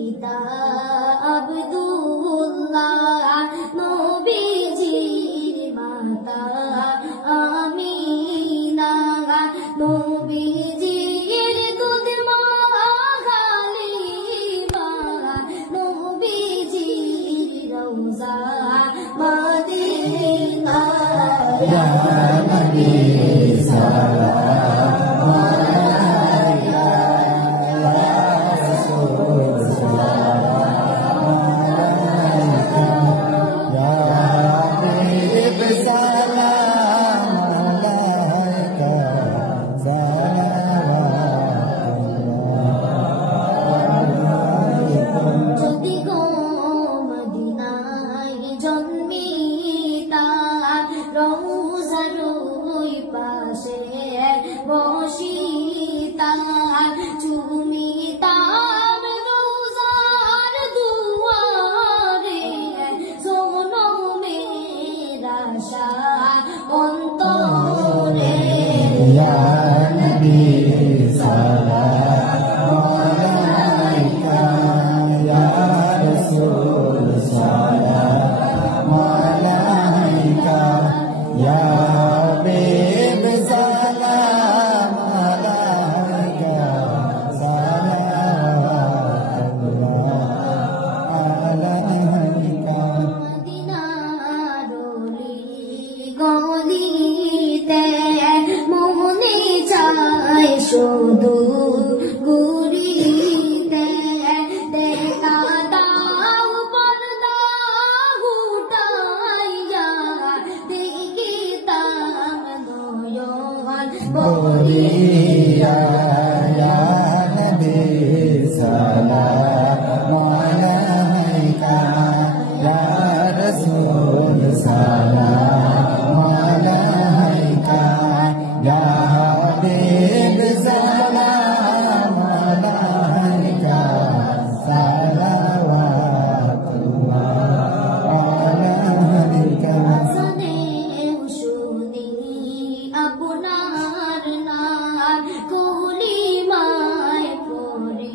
পিতা আব্দুল্লাহ নবীজির মাতা আমিনা নবীজির দুধ মা হালিমা নবীজির রওজা মদিনা ইয়া নবী বসিতা চুমিতাম রোজার দুয়ারে জনমের আশা অন্তরে ইয়া নবী সালাম আলাইকা ইয়া রাসূল সালাম আলাইকা ইয়া হাবিব সালাম আলাইকা আলাইকা মদিনার গলিতে মনে চায় শুধু ঘুরিতে দেখা দাও পর্দা উঠাইয়া দেখিতাম নয়ন ভরিয়া ইয়া নবী সালাম আলাইকা ইয়া রাসূল সালাম আলাইকা ইয়া হাবিব সালাম আলাইকা সালাওয়াতুল্লাহ আলাইকা শুনি আপনার নাম কলিমায় পড়ি